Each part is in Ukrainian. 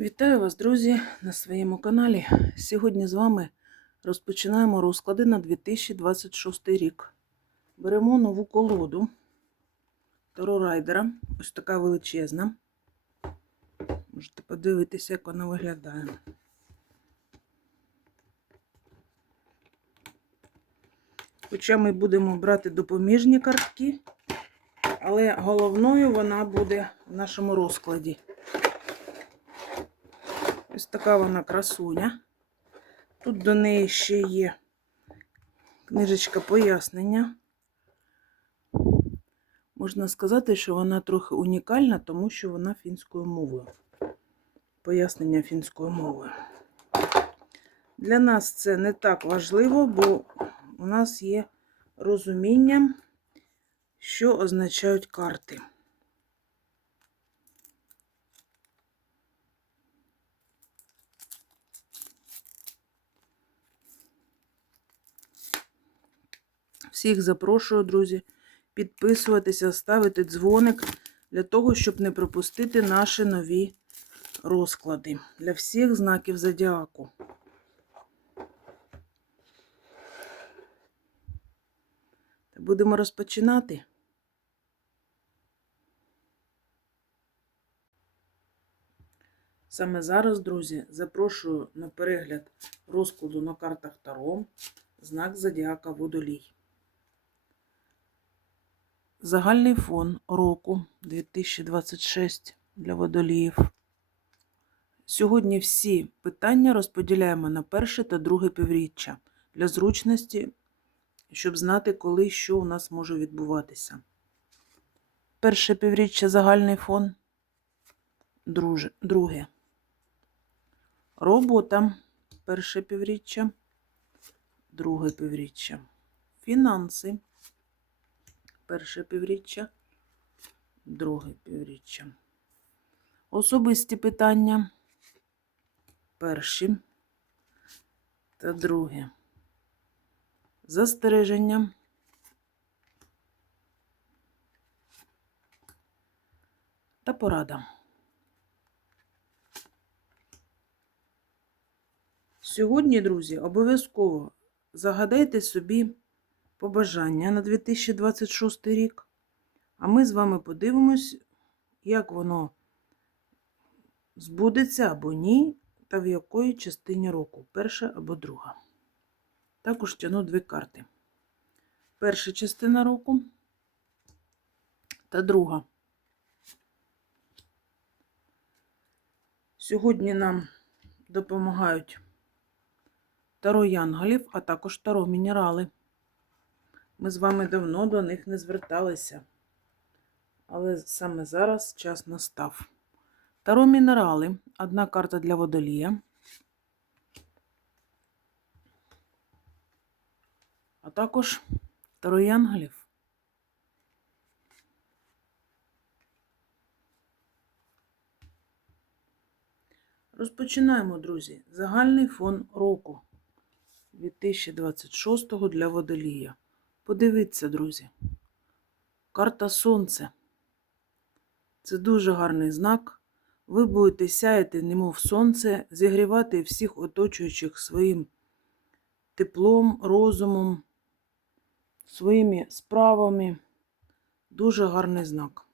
Вітаю вас, друзі, на своєму каналі. Сьогодні з вами розпочинаємо розклади на 2026 рік. Беремо нову колоду Таро Райдера. Ось така величезна. Можете подивитися, як вона виглядає. Хоча ми будемо брати допоміжні картки, але головною вона буде в нашому розкладі. Ось така вона красуня. Тут до неї ще є книжечка пояснення. Можна сказати, що вона трохи унікальна, тому що вона фінською мовою. Пояснення фінською мовою. Для нас це не так важливо, бо у нас є розуміння, що означають карти. Всіх запрошую, друзі, підписуватися, ставити дзвоник для того, щоб не пропустити наші нові розклади для всіх знаків зодіаку. Будемо розпочинати. Саме зараз, друзі, запрошую на перегляд розкладу на картах Таро знак Зодіака Водолій. Загальний фон року 2026 для водоліїв. Сьогодні всі питання розподіляємо на перше та друге півріччя для зручності, щоб знати, коли що у нас може відбуватися. Перше півріччя загальний фон. Друге. Робота. Перше півріччя. Друге півріччя. Фінанси перше півріччя, друге півріччя. Особисті питання перші та друге. Застереження. Та порада. Сьогодні, друзі, обов'язково загадайте собі побажання на 2026 рік. А ми з вами подивимось, як воно збудеться або ні, та в якої частині року, перша або друга. Також тяну дві карти. Перша частина року та друга. Сьогодні нам допомагають таро янголів, а також таро мінерали. Ми з вами давно до них не зверталися. Але саме зараз час настав. Таро мінерали. Одна карта для водолія. А також таро янголів. Розпочинаємо, друзі, загальний фон року 2026 для водолія. Подивіться, друзі. Карта Сонце. Це дуже гарний знак. Ви будете сяяти, немов сонце, зігрівати всіх оточуючих своїм теплом, розумом, своїми справами. Дуже гарний знак.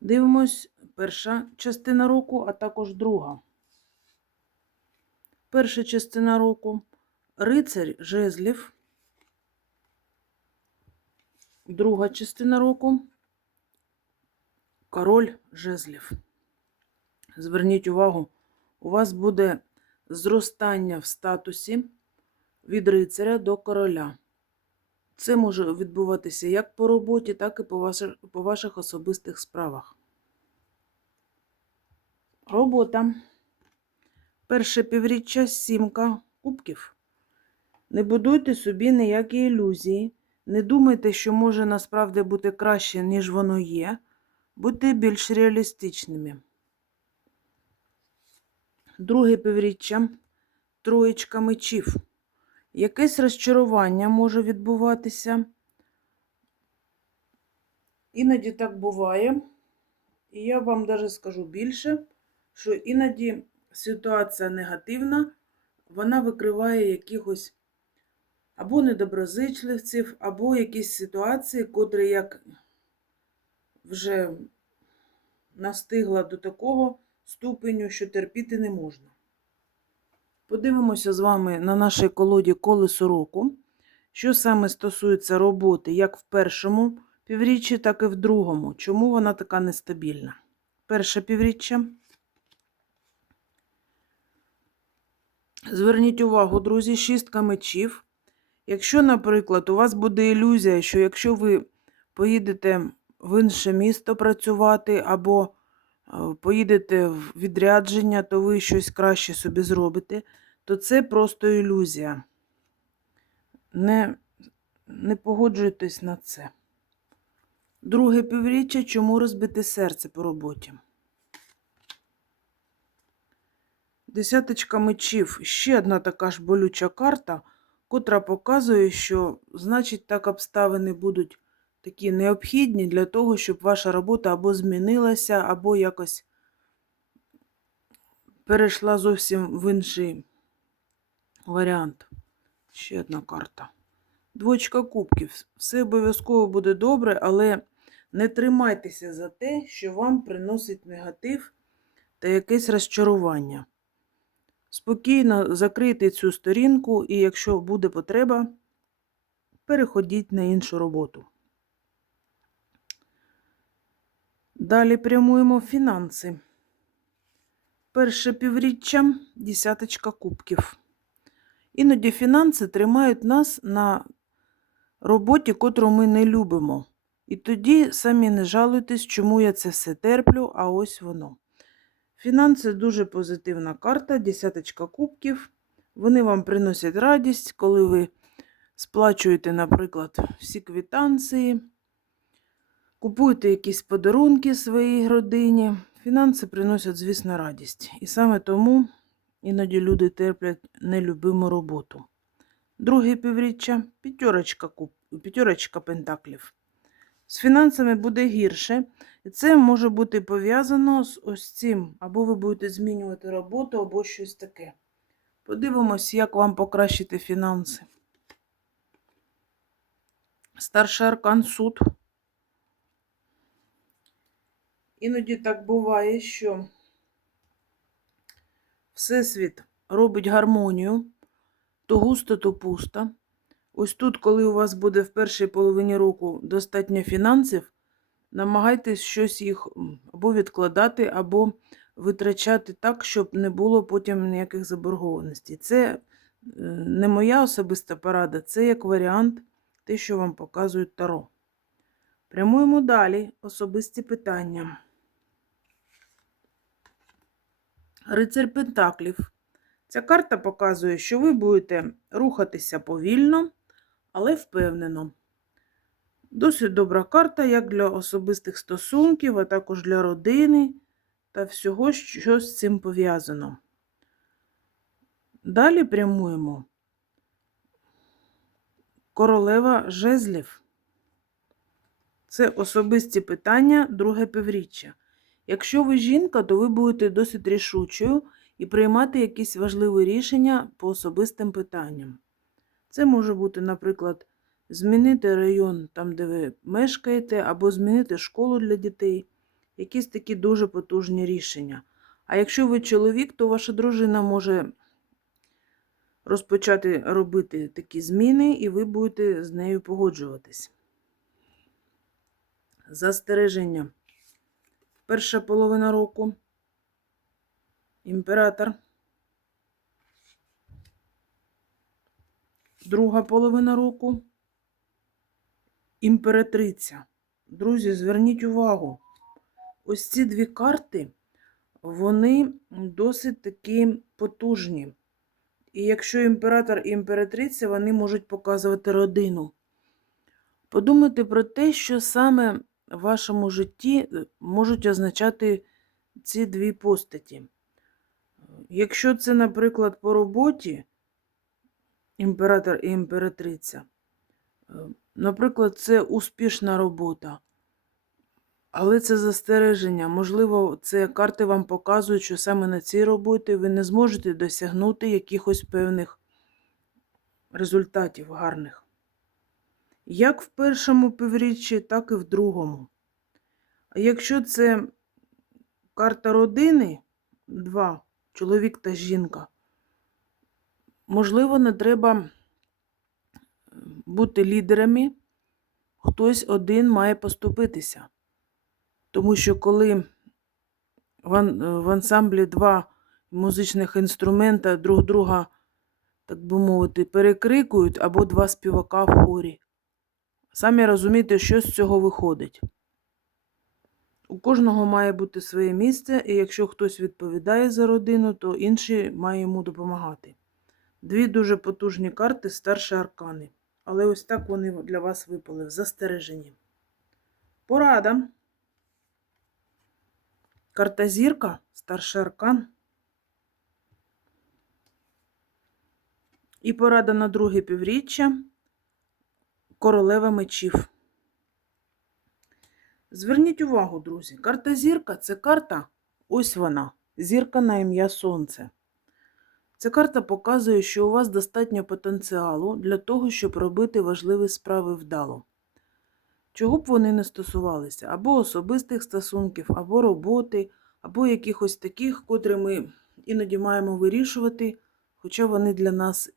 Дивимось перша частина року, а також друга. Перша частина року рицарь жезлів. Друга частина року король жезлів. Зверніть увагу, у вас буде зростання в статусі від рицаря до короля. Це може відбуватися як по роботі, так і по ваших, по ваших особистих справах. Робота. Перше півріччя сімка кубків. Не будуйте собі ніякі ілюзії. Не думайте, що може насправді бути краще, ніж воно є. Будьте більш реалістичними. Друге півріччя троєчка мечів. Якесь розчарування може відбуватися. Іноді так буває. І я вам навіть скажу більше, що іноді ситуація негативна, вона викриває якихось або недоброзичливців, або якісь ситуації, котрі як вже настигла до такого ступеню, що терпіти не можна. Подивимося з вами на нашій колоді колесо року, що саме стосується роботи як в першому півріччі, так і в другому. Чому вона така нестабільна? Перше півріччя. Зверніть увагу, друзі, шістка мечів. Якщо, наприклад, у вас буде ілюзія, що якщо ви поїдете в інше місто працювати або е, поїдете в відрядження, то ви щось краще собі зробите, то це просто ілюзія. Не, не погоджуйтесь на це. Друге півріччя, чому розбите серце по роботі? Десяточка мечів ще одна така ж болюча карта, котра показує, що, значить, так обставини будуть такі необхідні для того, щоб ваша робота або змінилася, або якось перейшла зовсім в інший варіант. Ще одна карта. Двочка кубків. Все обов'язково буде добре, але не тримайтеся за те, що вам приносить негатив та якесь розчарування. Спокійно закрийте цю сторінку, і якщо буде потреба, переходіть на іншу роботу. Далі прямуємо фінанси. Перше півріччя десяточка кубків. Іноді фінанси тримають нас на роботі, котру ми не любимо. І тоді самі не жалуйтесь, чому я це все терплю, а ось воно. Фінанси дуже позитивна карта, десяточка кубків. Вони вам приносять радість, коли ви сплачуєте, наприклад, всі квитанції, купуєте якісь подарунки своїй родині. Фінанси приносять, звісно, радість. І саме тому іноді люди терплять нелюбиму роботу. Друге півріччя п'ятерочка, пентаклів. З фінансами буде гірше, і це може бути пов'язано з ось цим. Або ви будете змінювати роботу, або щось таке. Подивимось, як вам покращити фінанси. Старший аркан суд. Іноді так буває, що Всесвіт робить гармонію, то густо, то пусто. Ось тут, коли у вас буде в першій половині року достатньо фінансів, намагайтесь щось їх або відкладати, або витрачати так, щоб не було потім ніяких заборгованостей. Це е, не моя особиста порада, це як варіант, те, що вам показують Таро. Прямуємо далі. Особисті питання. Рицарь Пентаклів. Ця карта показує, що ви будете рухатися повільно, але впевнено. Досить добра карта як для особистих стосунків, а також для родини та всього, що з цим пов'язано. Далі прямуємо. Королева жезлів. Це особисті питання, друге півріччя. Якщо ви жінка, то ви будете досить рішучою і приймати якісь важливі рішення по особистим питанням. Це може бути, наприклад, змінити район там, де ви мешкаєте, або змінити школу для дітей, якісь такі дуже потужні рішення. А якщо ви чоловік, то ваша дружина може розпочати робити такі зміни, і ви будете з нею погоджуватись. Застереження. Перша половина року. Імператор. Друга половина року. Імператриця. Друзі, зверніть увагу. Ось ці дві карти, вони досить такі потужні. І якщо імператор і імператриця, вони можуть показувати родину. Подумайте про те, що саме в вашому житті можуть означати ці дві постаті. Якщо це, наприклад, по роботі імператор і імператриця, е, наприклад, це успішна робота. Але це застереження. Можливо, це карти вам показують, що саме на цій роботі ви не зможете досягнути якихось певних результатів гарних. Як в першому півріччі, так і в другому. А якщо це карта родини, два, чоловік та жінка, можливо, не треба бути лідерами, хтось один має поступитися. Тому що коли в, ан- ансамблі два музичних інструмента друг друга, так би мовити, перекрикують або два співака в хорі, самі розумієте, що з цього виходить. У кожного має бути своє місце, і якщо хтось відповідає за родину, то інший має йому допомагати. Дві дуже потужні карти старші аркани. Але ось так вони для вас випали в застереженні. Порада. Карта зірка, старший аркан. І порада на друге півріччя королева мечів. Зверніть увагу, друзі, карта зірка це карта, ось вона, зірка на ім'я Сонце. Ця карта показує, що у вас достатньо потенціалу для того, щоб робити важливі справи вдало. Чого б вони не стосувалися, або особистих стосунків, або роботи, або якихось таких, котрі ми іноді маємо вирішувати, хоча вони для нас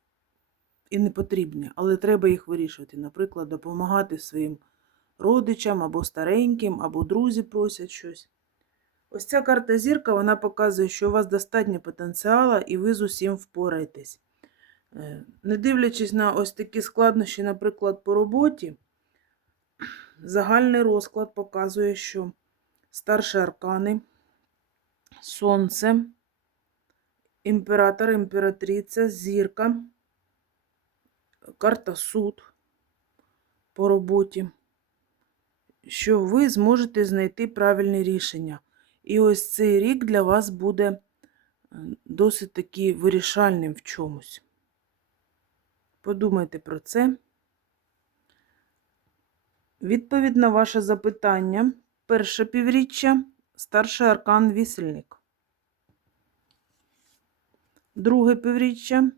і не потрібні, але треба їх вирішувати. Наприклад, допомагати своїм родичам або стареньким, або друзі просять щось. Ось ця карта зірка вона показує, що у вас достатньо потенціалу і ви з усім впораєтесь. Е, Не дивлячись на ось такі складнощі, наприклад, по роботі, загальний розклад показує, що старші аркани, сонце, імператор, імператриця, зірка, карта суд по роботі, що ви зможете знайти правильне рішення. І ось цей рік для вас буде е, досить таки вирішальним в чомусь. Подумайте про це. Відповідь на ваше запитання. Перше півріччя старший аркан вісельник. Друге півріччя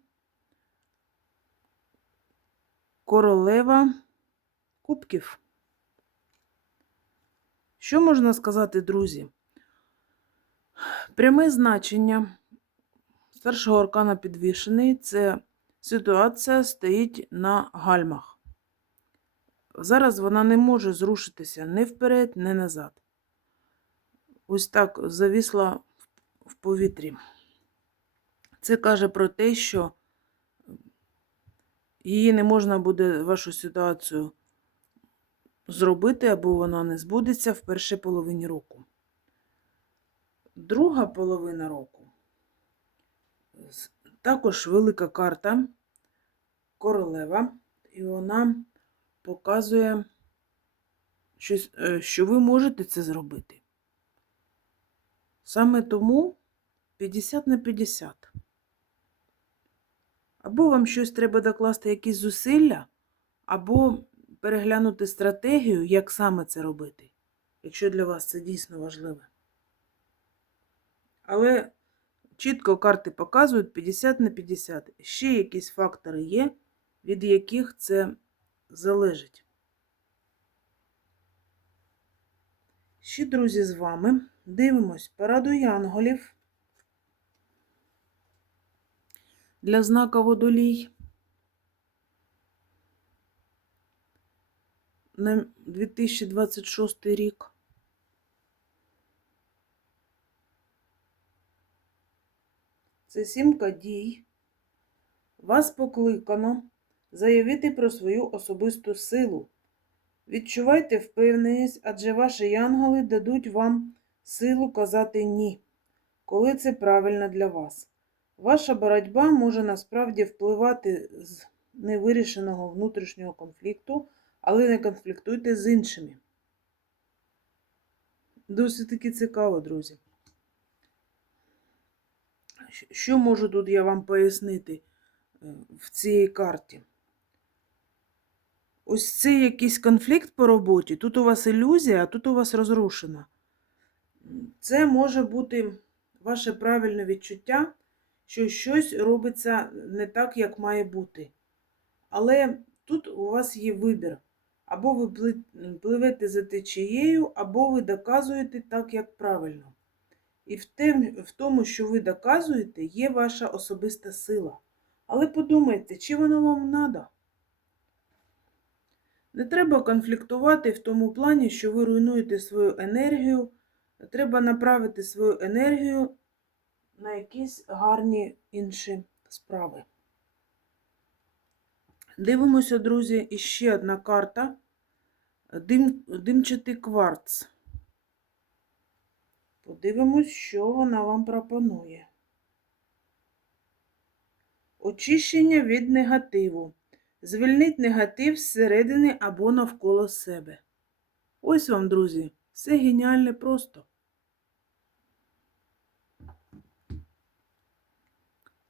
королева кубків. Що можна сказати, друзі? Пряме значення старшого аркана підвішений це ситуація стоїть на гальмах. Зараз вона не може зрушитися ні вперед, ні назад. Ось так завісла в повітрі. Це каже про те, що її не можна буде вашу ситуацію зробити, або вона не збудеться в першій половині року. Друга половина року також велика карта королева, і вона показує, е, що ви можете це зробити. Саме тому 50 на 50. Або вам щось треба докласти якісь зусилля, або переглянути стратегію, як саме це робити, якщо для вас це дійсно важливе. Але чітко карти показують 50 на 50. Ще якісь фактори є, від яких це залежить. Ще, друзі, з вами дивимось параду янголів для знака водолій на 2026 рік. Це сімка дій. Вас покликано заявити про свою особисту силу. Відчувайте впевненість, адже ваші янголи дадуть вам силу казати ні, коли це правильно для вас. Ваша боротьба може насправді впливати з невирішеного внутрішнього конфлікту, але не конфліктуйте з іншими. Досить таки цікаво, друзі. Що можу тут я вам пояснити е, в цій карті? ось цей якийсь конфлікт по роботі. Тут у вас ілюзія, а тут у вас розрушена. Це може бути ваше правильне відчуття, що щось робиться не так, як має бути. Але тут у вас є вибір. Або ви пливете за течією, або ви доказуєте так, як правильно. І в, тем, в тому, що ви доказуєте, є ваша особиста сила. Але подумайте, чи воно вам треба? Не треба конфліктувати в тому плані, що ви руйнуєте свою енергію. Треба направити свою енергію на якісь гарні інші справи. Дивимося, друзі, іще одна карта. Дим, димчатий кварц. Подивимось, що вона вам пропонує. Очищення від негативу. Звільніть негатив зсередини або навколо себе. Ось вам, друзі, все геніальне просто.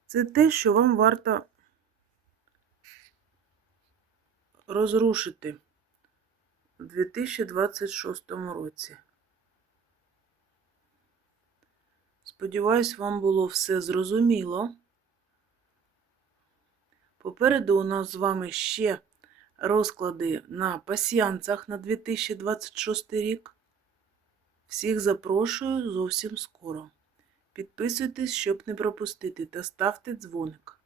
Це те, що вам варто розрушити у 2026 році. Сподіваюсь, вам було все зрозуміло. Попереду у нас з вами ще розклади на пасіянцях на 2026 рік. Всіх запрошую зовсім скоро. Підписуйтесь, щоб не пропустити, та ставте дзвоник.